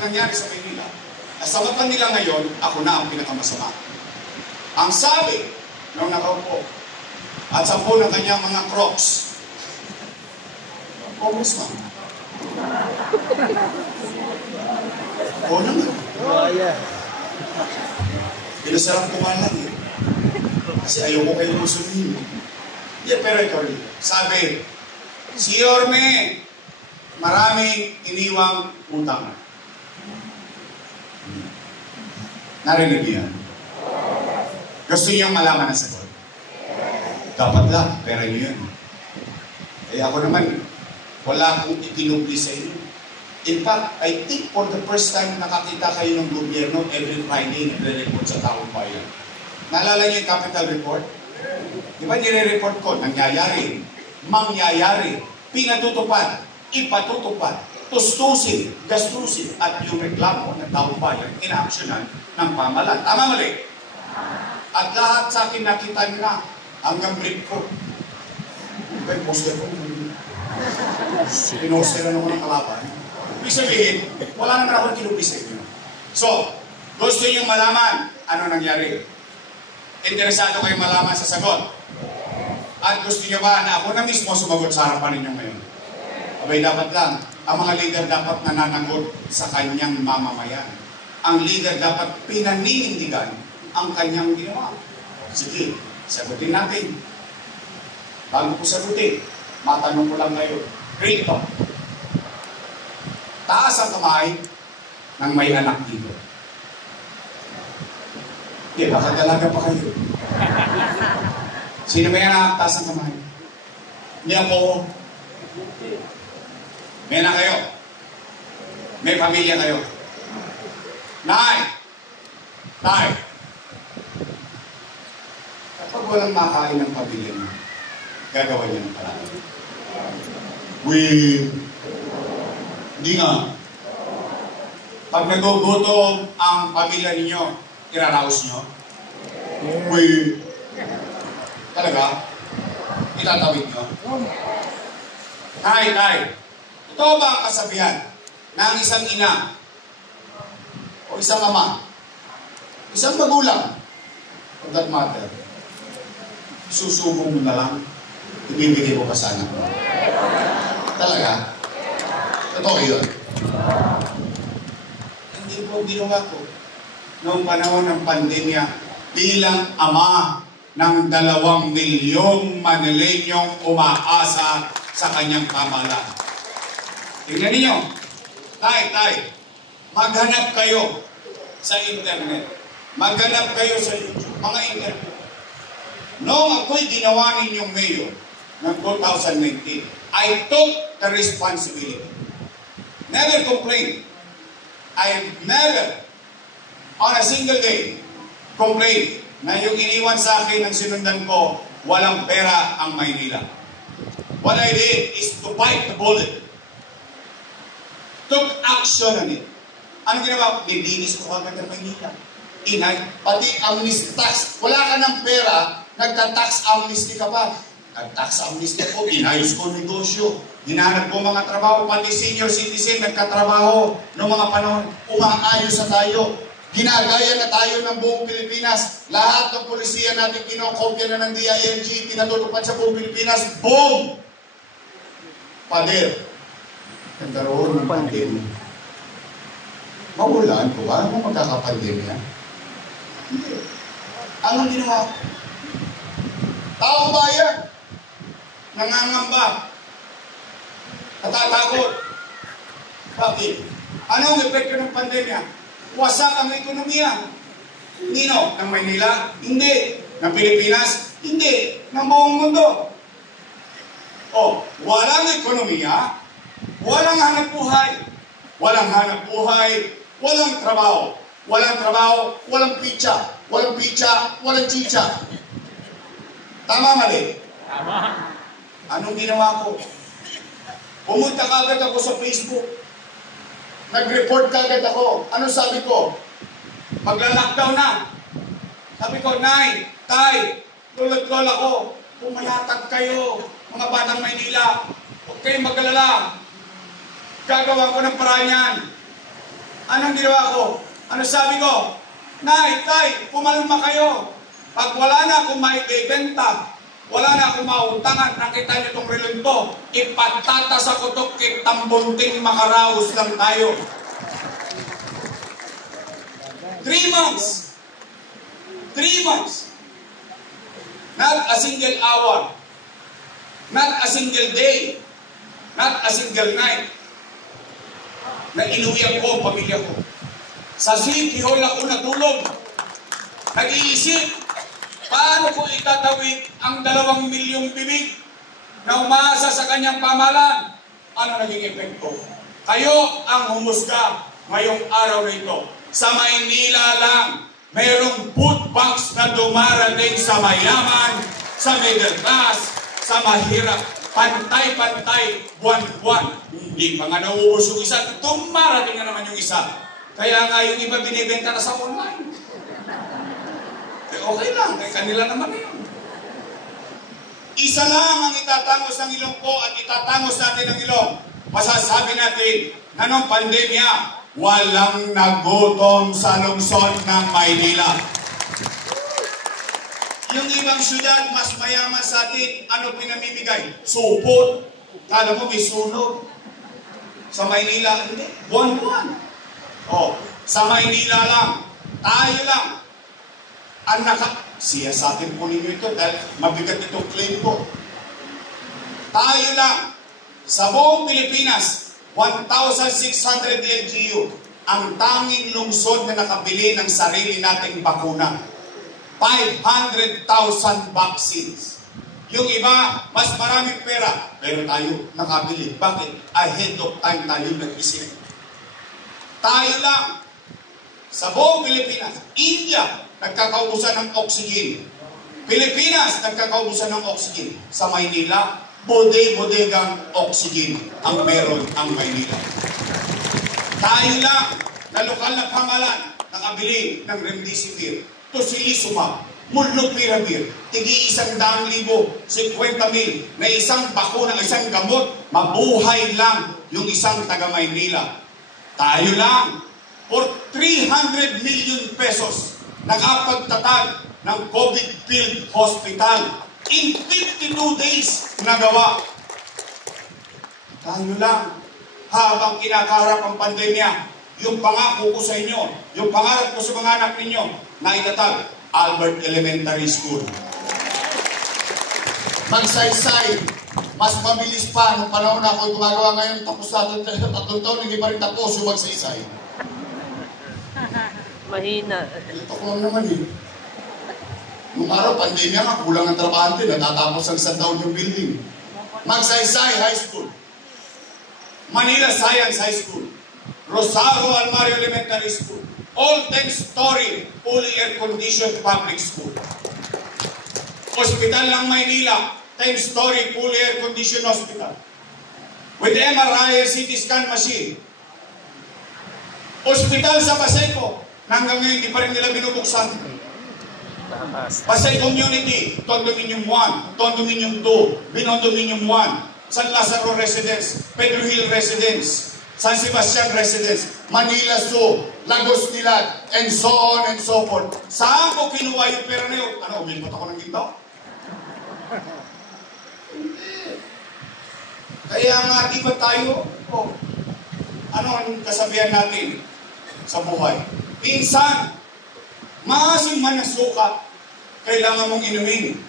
nangyari sa Maynila. Sa mata nila ngayon, ako na ang pinakamasama. Ang sabi nung nakaupo at 10 ng kanyang mga crocs, Congressman. Oo naman. Pinasarap ko man lang eh. Kasi ayaw ko kayo musunin. Pero ikaw rin. Sabi, si Yorme, maraming iniwang utang. Narinig niyo yan? Gusto niyo malaman ang sagot? Dapat lang, pera niyo yun. Eh ako naman, wala akong itinubli sa inyo. In fact, I think for the first time nakakita kayo ng gobyerno every Friday nagre-report sa taong bayan. Naalala niyo yung capital report? Di ba nire-report ko? Nangyayari, mangyayari, pinatutupad, ipatutupad, tustusin, gastusin, at yung reklamo ng taong bayan, in-actionan ng pamahalaan. Tama mali? At lahat sa akin nakita niyo na hanggang brief ko. Di ba yung poster ko? Pinoster na naman ang kalaban. Ibig sabihin, wala naman akong kinubli sa inyo. So, gusto niyo malaman ano nangyari? Interesado kayo malaman sa sagot? At gusto niyo ba na ako na mismo sumagot sa harapan ninyo ngayon? Abay, dapat lang, ang mga leader dapat nananagot sa kanyang mamamayan. Ang leader dapat pinaninindigan ang kanyang ginawa. Sige, sagutin natin. Bago ko sagutin, matanong ko lang ngayon. Rito. Taas ang kamay ng may anak dito. Hindi, baka dalaga pa kayo. Sino may anak? Taas ang kamay. Hindi ako. May anak kayo. May pamilya kayo. Nay! Nay! Kapag walang makain ng pamilya mo, gagawa niya ng paraan. Hindi nga. Pag nagugutom ang pamilya ninyo, iraraos nyo? Talaga? Itatawid nyo? Tay, totoo ba ang kasabihan na ang isang ina o isang ama, isang magulang, for that matter, susubong mo na lang, ibibigay mo pa sa anak mo? Talaga? Totoo yun. Hindi po ginawa ko noong panahon ng pandemya bilang ama ng 2 milyong Manilenyong umaasa sa kanyang pamahalaan. Tingnan ninyo. Tay, maghanap kayo sa internet. Maghanap kayo sa YouTube. Mga interview. Noong ako'y ginawa ninyong mayor ng 2019, I took the responsibility. Never complained. I never, on a single day, complained na yung iniwan sa akin ng sinundan ko, walang pera ang Maynila. What I did is to bite the bullet. Took action on it. Ano ginawa? Nilinis ko agad ang Maynila. Inay, pati amnesty tax. Wala ka ng pera, nagka-tax amnesty ka pa. Nag-tax amnesty ko, inayos ko negosyo. Hinahanap ko mga trabaho, pati senior citizen nagkatrabaho. Noong mga panahon, umaayos na tayo. Ginagaya na tayo ng buong Pilipinas. Lahat ng polisiya natin kinokopya na ng DILG, pinatutupad sa buong Pilipinas. Boom! Pader. Nagkaroon ng pandemya. Maulan ko ba? Ano magkakapandemya? Hindi. Anong ginawa? Taong bayan. Nangangamba. Natatakot. Bakit? Anong epekto ng pandemya? Wasak ang ekonomiya. Nino? Ng Maynila? Hindi. Ng Pilipinas? Hindi. Ng buong mundo. O, walang ekonomiya, walang hanap buhay. Walang hanap buhay, walang trabaho. Walang trabaho, walang pizza. Walang pizza, walang chicha. Tama, mali? Tama. Anong ginawa ko? Pumunta kagad ako sa Facebook. Nag-report kagad ako. Ano sabi ko? Magla-lockdown na. Sabi ko, Nay, Tay, lula't-lola ko, pumayatag kayo, mga batang Maynila. Huwag kayong mag-alala. Gagawa ko ng paraan yan. Anong ginawa ko? Ano sabi ko? Nay, tay, pumalma kayo. Pag wala na akong maibibenta, wala na akong mautangan, nakita niyo itong relon to, ipatatas ako ito, kitambunting makaraos lang tayo. 3 months. 3 months. Not a single hour. Not a single day. Not a single night. Na inuwian ko ang pamilya ko. Sa City Hall ako natulog. Nag-iisip, paano ko itatawid ang 2 milyong bibig na umaasa sa kanyang pamahalaan? Ano naging epekto? Kayo ang humusga ngayong araw na ito. Sa Maynila lang, mayroong food banks na dumarating sa mayaman, sa middle class, sa mahirap. Pantay-pantay, buwan-buwan. Hindi pa nga nauubos yung isa, dumarating na naman yung isa. Kaya nga yung iba binibenta na sa online. Okay lang, kaya kanila naman yun. Isa lang ang itatangos ng ilong ko at itatangos natin ng ilong. Masasabi natin na nung pandemya, walang nagutom sa lungsod ng Maynila. Yung ibang syudad, mas mayaman sa atin, ano pinamimigay? Supot. Kala mo may sunog. Sa Maynila, hindi. Buwan-buwan. Sa Maynila lang, tayo lang, ang siya sa atin po ninyo ito dahil mabigat itong claim ko. Tayo lang, sa buong Pilipinas, 1,600 LGU, ang tanging lungsod na nakabili ng sarili nating bakuna. 500,000 vaccines. Yung iba, mas maraming pera, pero tayo nakabili. Bakit? Ahead of time tayo nag-isip. Tayo lang, sa buong Pilipinas, India, nagkakaubusan ng oxygen. Pilipinas, nagkakaubusan ng oxygen. Sa Maynila, bodegang oxygen ang meron ang Maynila. Tayo lang, na lokal na pamahalaan, nakabili ng remdesivir, tocilizumab, molnupiravir, tigi 100,000, 50,000 na isang bakuna, isang gamot, mabuhay lang yung isang taga Maynila. Tayo lang, for 300 million pesos, nakapagtatag ng COVID-filled hospital. In 52 days, nagawa. Tayo lang, habang kinakaharap ang pandemya, yung pangako ko sa inyo, yung pangarap ko sa mga anak ninyo, na itatag, Albert Elementary School. Magsaysay, mas mabilis pa nung panahon na ako gumagawa ngayon, tapos natin 3 taon, hindi pa rin tapos yung magsaysay. Mahina. Ito ko lang naman eh. Nung araw, pandemya nga, kulang ang trabahante, natatapos ang 1 taon yung building. Magsaysay High School. Manila Science High School. Rosario Almario Elementary School. All 10-story, fully air-conditioned public school. Hospital ng Maynila, 10-story, fully air-conditioned hospital. With MRI, CT scan machine. Hospital sa Paseco, hanggang ngayon, hindi pa rin nila binubuksan. Pasay Community, Condominium 1, Condominium 2, Binondominium 1, San Lazaro Residence, Pedro Hill Residence, San Sebastian Residence, Manila Zoo, Lagos Nilad, and so on and so forth. Saan ko kinuha yung pera na yun? Ano, umilipot ako ng ginto? Kaya nga, di ba tayo, ano ang kasabihan natin sa buhay? Minsan, maasim man ang suka, kailangan mong inumin.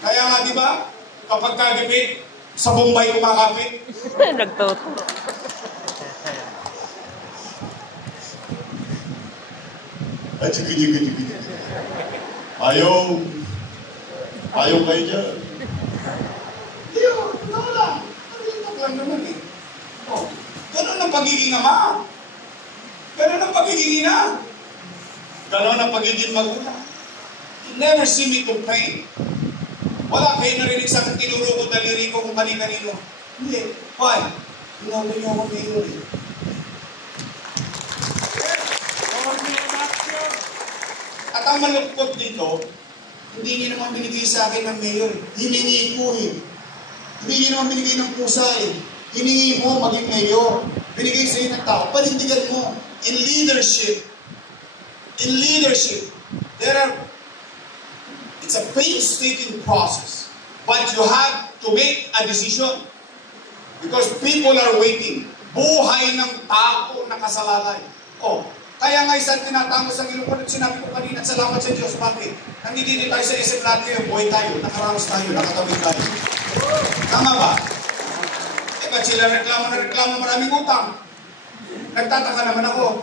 Kaya nga, di ba, kapag kagipit, sa Bombay kumakapit. Nagtoto. Ay, sige. Ayaw kayo dyan. Ito lang. Ito lang naman eh. Ganun ang pagiging ama. Ganun ang pagiging ina. Ganun ang pagiging magulang. You never see me complain. Wala kayo narinig sa akin tinuro ko daliri ko kung kanino. Hindi. Why? Tinawa niyo ako mayor eh. At ang malungkot dito, hindi niyo naman binigay sa akin ng mayor. Hiningi ko eh. Hindi niyo naman binigay ng pusa eh. Hiningi mo maging mayor. binigay sa iyo ng tao, panindigan mo. In leadership, it's a painstaking process. But you have to make a decision. Because people are waiting. Buhay ng tao na kasalalay. Kaya nga isang tinatango sa Ilocos at sinabi ko kanina, salamat sa Diyos. Bakit? Nandito tayo sa isip natin, buhay tayo, nakaraos tayo, nakatawid tayo. Tama ba? Ba't sila reklamo, maraming utang? Nagtataka naman ako,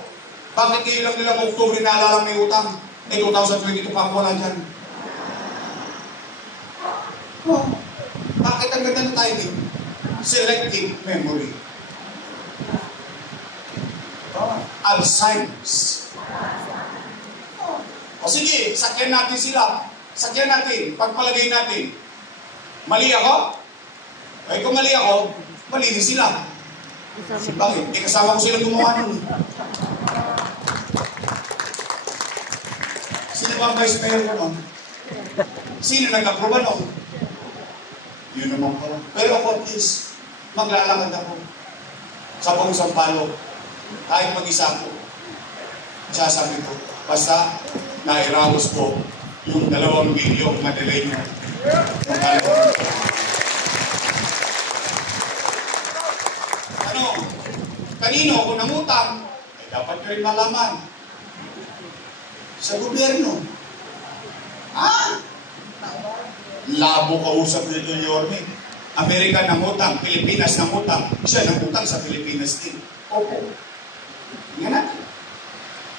bakit kayo lang nilang Oktubre naalala may utang? 2022 pa ako wala dyan. Bakit ang ganda ng timing? Selective memory. Alzheimer's. Sige, sakyan natin sila. Sakyan natin, pagpalagay natin. Mali ako? Kung mali ako, mali din sila. Bakit? Kasama ko sila gumawa nun. Sino ba ang vice mayor ko nun? Sino nag-approve nun? Yun naman pala. Pero ako at least, maglalakad ako sa buong Sampalo. Kahit mag-isa ako. Sasabi ko, basta nairaos ko yung 2 milyong na-delay niya. Kanino ako nangutang? Dapat ko rin malaman. Sa gobyerno. Labo kausap nito Yorme. Amerika nangutang, Pilipinas nangutang, siya nangutang sa Pilipinas din. Opo. Nga natin.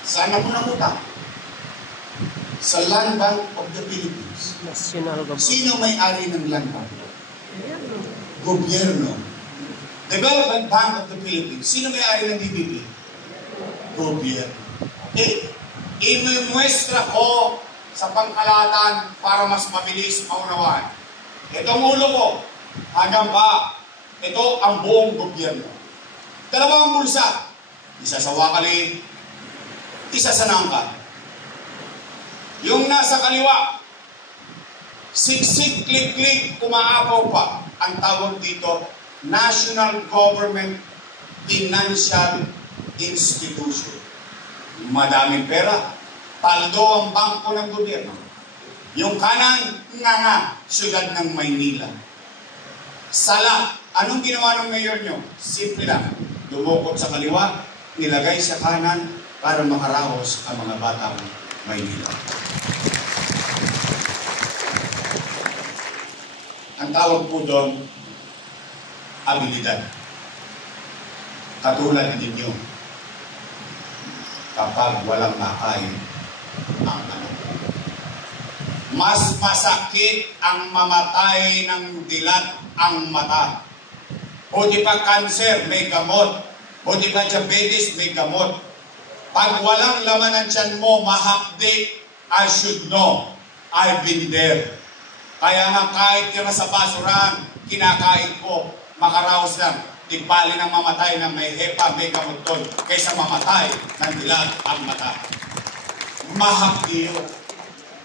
Saan ako nangutang? Sa Land Bank of the Philippines. Sino may-ari ng Land Bank? Gobyerno. Development Bank of the Philippines. Sino may-ari ng DBP? Gobyerno. Imuestra ko sa pangkalatan para mas mabilis maunawaan. Itong ulo ko, hanggang ba, ito ang buong gobyerno. 2 bulsa. Isa sa Wakali, isa sa Nangka. Yung nasa kaliwa, siksik, klik-klik, umaapaw pa. Ang tawag dito, National Government Financial Institution. Madaming pera. Paldo ang bangko ng gobyerno. Yung kanan, nga, siyudad ng Maynila. Sala, anong ginawa ng mayor nyo? Simple lang. Dumukot sa kaliwa, nilagay sa kanan para makaraos ang mga batang Maynila. Ang tawag po doon, abilidad. Katulad ninyo, kapag walang makain ang ano. Mas masakit ang mamatay ng dilat ang mata. O di pa cancer, may gamot. O di pa diabetes, may gamot. Pag walang laman ng tiyan mo, mahapdi, I should know. I've been there. Kaya nga kahit yung sa basurahan, kinakain ko, makaraos lang. Tigbali ng mamatay na may hepa, may gamot doon, kaysa mamatay ng dilat ang mata. Mahapdi yun.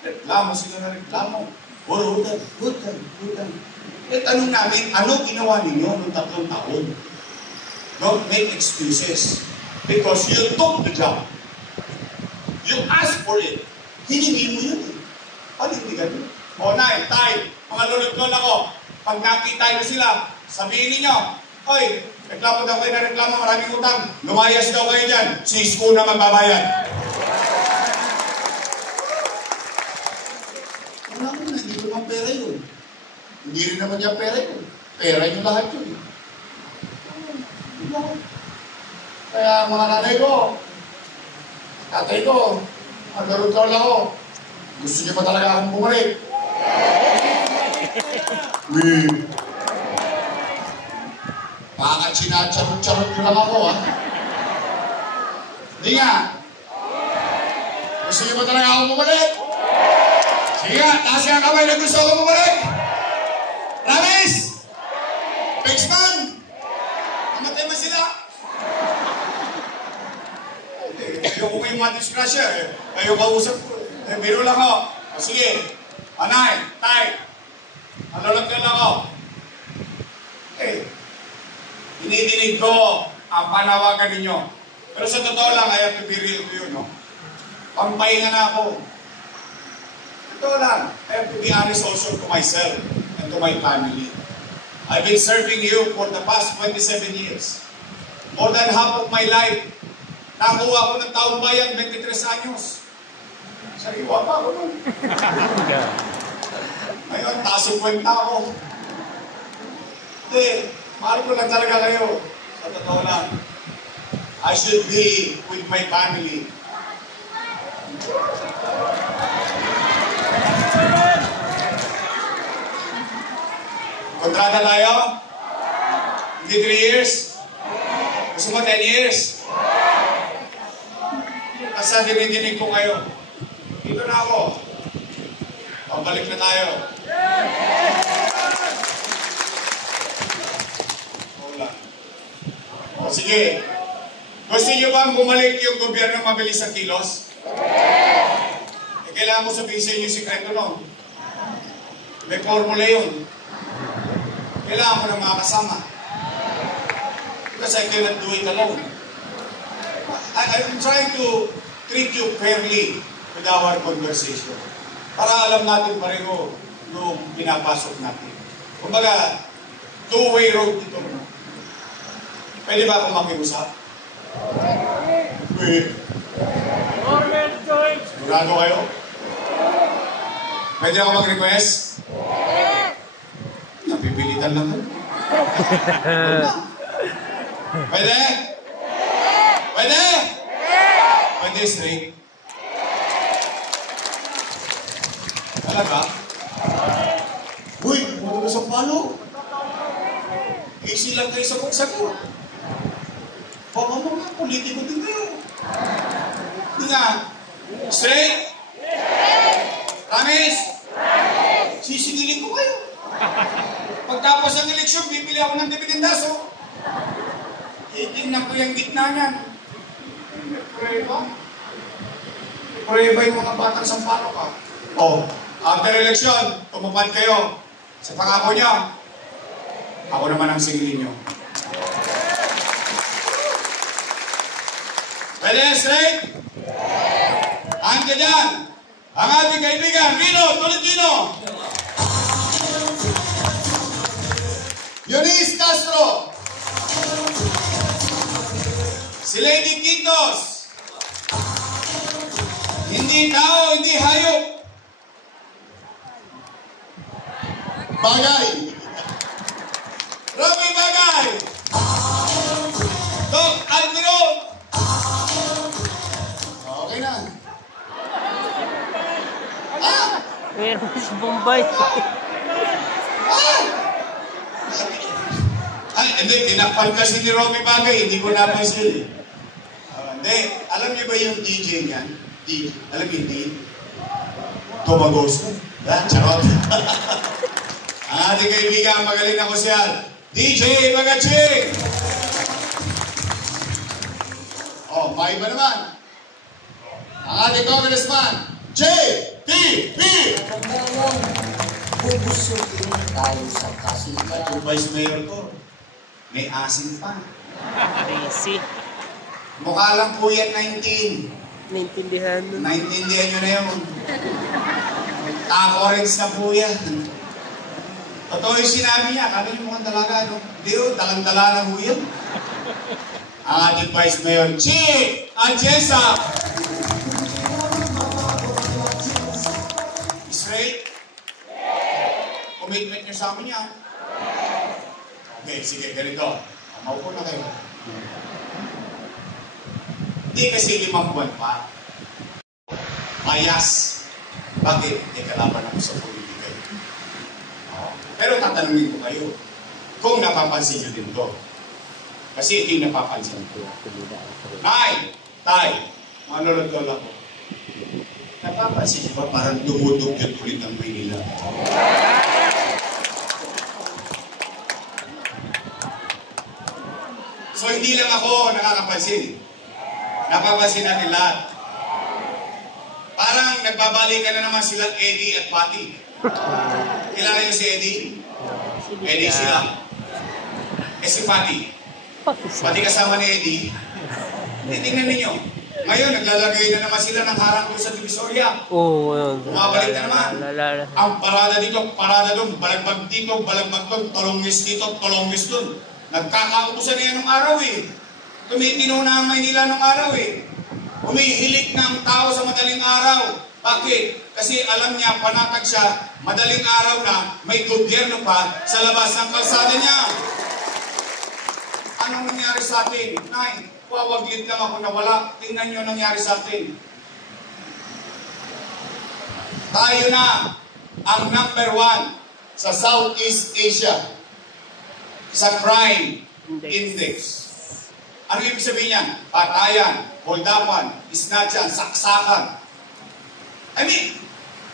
Reklamo sila na reklamo. Hutan. Tanong namin, ano ginawa ninyo noong 3 taon? Don't make excuses. Because you took the job. You asked for it. Hiningi mo yun. Panindigan mo. Tay, mga lulot-lol ako. Pag nakita nyo sila, sabihin ninyo, oy, reklamo daw kayo na reklamo, maraming utang. Lumayas daw kayo dyan. Sisko na magbabayad. Wala ko na, hindi ko naman pera yun. Hindi rin naman niya pera yun. Pera nyo lahat yun. Kaya mga nanay ko, tatay ko, maglarot-lol ako. Gusto niyo pa talaga akong bumalik? Baka sinacharot-charot nyo lang ako, ha? Hindi nga. Gusto niyo ba talaga akong bumalik? Sige nga, taas nga kamay na gusto akong bumalik. Promise? Pixman? Namatay ba sila? Ayoko may mga disgrasya, ayaw kausap ko. Biro lang ako. Sige, anay, tay, malulog lang ako. Inidinig ko ang panawagan ninyo. Pero sa totoo lang, I have to be real to you, no? Pampahinga na ako. Totoo lang, I have to be honest also to myself and to my family. I've been serving you for the past 27 years. More than half of my life. Nakuha ko ng taong bayan, 23 anyos. Sariwa pa ako nun. Ngayon, taas 50 ako. Hindi, mahal ko lang talaga kayo. Sa totoo lang. I should be with my family. Kontrata tayo? Hindi 3 years? Gusto mo 10 years? Basta dinidinig ko kayo. Dito na ako. Pabalik na tayo. Wala. O sige. Gusto niyo bang bumalik yung gobyerno mabilis ang kilos? Kailangan mo sabihin sa inyo yung sikreto, no? May formula yun. Kailangan mo ng mga kasama. Because I cannot do it alone. I'm trying to treat you fairly with our conversation. Para alam natin pareho yung pinapasok natin. Kumbaga, two-way road dito. Pwede ba akong makiusap? Pwede. Sigurado kayo? Pwede ako mag-request? Napipilitan lang. Pwede? Pwede? Pwede straight? Talaga? Uy, matulo sa palo. Easy lang kayo sa pagsagot. Baka mga politiko din kayo. Hindi nga. Straight? Promise? Sisigilin ko kayo. Pagtapos ng eleksyon, bibili ako ng dibidendaso. Itingnan ko yung gitna niyan. Prueba? Prueba yung mga batang sampalo ka. Oh, after election, tumupad kayo. Sa pangako niya, ako naman ang singilin niyo. Pwede straight? Andiyan dyan, ang ating kaibigan, Rino Tolentino. Eunice Castro. Si Lady Quintos. Hindi tao, hindi hayop. Bagay. Romy Bagay. Doc Alviro. Okay na. Meron si Bombay. Ay, hindi, tinakpan kasi ni Romy Bagay, hindi ko napansin. Hindi, alam niyo ba yung DJ niyan? Alam niyo yung DJ? Tumagoso. Charot. Ang ating kaibigan, magaling na ko siya. DJ Magaching! Oh, maiba naman. Ang ating congressman, J.T.B. Bubusutin tayo sa kasihan. Yung vice mayor ko, may asin pa. Crazy. Mukha lang po yan 19. Naintindihan. Naintindihan nyo na yun. Orange na po yan. Totoo yung sinabi niya, kano yung mukhang talaga, no? Hindi o, talang-tala na po yan. Ang ating Vice Mayor, Chief Ajesa. Straight? Commitment nyo sa amin yan. Okay, sige, ganito. Maupo na kayo. Hindi kasi 5 buwan pa. Bias. Bakit? Hindi kalaban ako sa politika. Pero tatanungin ko kayo, kung napapansin nyo din to. Kasi ito yung napapansin ko. Nay! Tay! Mga lolo-lola ko. Napapansin nyo ba parang dumudugyot ulit ang Maynila? So hindi lang ako nakakapansin. Napapansin natin lahat. Parang nagbabalikan na naman silang Eddie at Patty. Kilala niyo si Eddie? Eddie sila. Eh si Patty. Pati kasama ni Eddie. Tingnan ninyo. Ngayon, naglalagay na naman sila ng harang doon sa Divisoria. Oo, yun. Bumabalik na naman. Ang parada dito, parada doon, balagbag dito, balagbag doon, tolongis dito, tolongis doon. Nagkakaubusan na yan ng araw eh. Tumitino na ang Maynila ng araw eh. Humihilik na ang tao sa madaling araw. Bakit? Kasi alam niya, panatag siya, madaling araw na, may gobyerno pa sa labas ng kalsada niya. Anong nangyari sa atin? Nay, wawaglit lang ako na wala. Tingnan niyo nangyari sa atin. Tayo na ang number 1 sa Southeast Asia sa crime index. Ano ibig sabihin niyan? Patayan, holdapan, isnatyan, saksakan. I mean,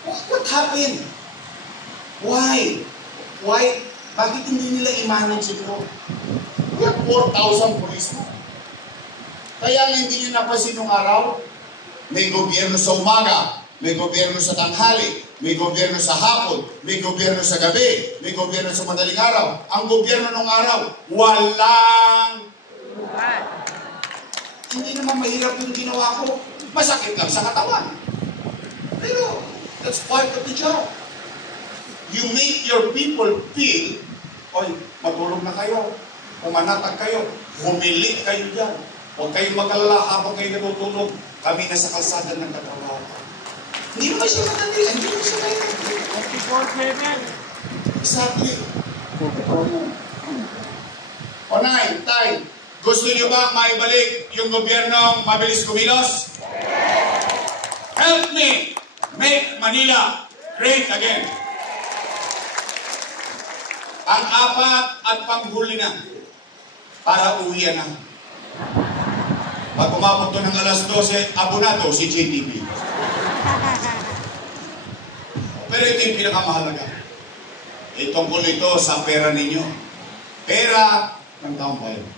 what happened? Why? Why? Bakit hindi nila i-manage ito? We have 4,000 policemen. Kaya nga hindi nyo napansin nung araw, may gobyerno sa umaga, may gobyerno sa tanghali, may gobyerno sa hapon, may gobyerno sa gabi, may gobyerno sa madaling araw. Ang gobyerno nung araw, walang... Hindi naman mahirap yung ginawa ko. Masakit lang sa katawan. Pero, that's part of the job. You make your people feel, oy, matulog na kayo, pumanatag kayo, humili kayo dyan. Huwag kayong mag-alala habang kayo natutulog. Kami na sa kalsada ng katrabaho. Hindi naman siya matandila. Hindi naman siya kayo. 24/7. Exactly. O nine, time. Gusto niyo ba maibalik yung gobyernong mabilis kumilos? Help me make Manila great again. Ang apat at panghuli na para uwian na. Pag umabot to ng alas 12, abonado si JTV. Pero ito yung pinakamahalaga. Itungkol ito sa pera ninyo. Pera ng taong bayan.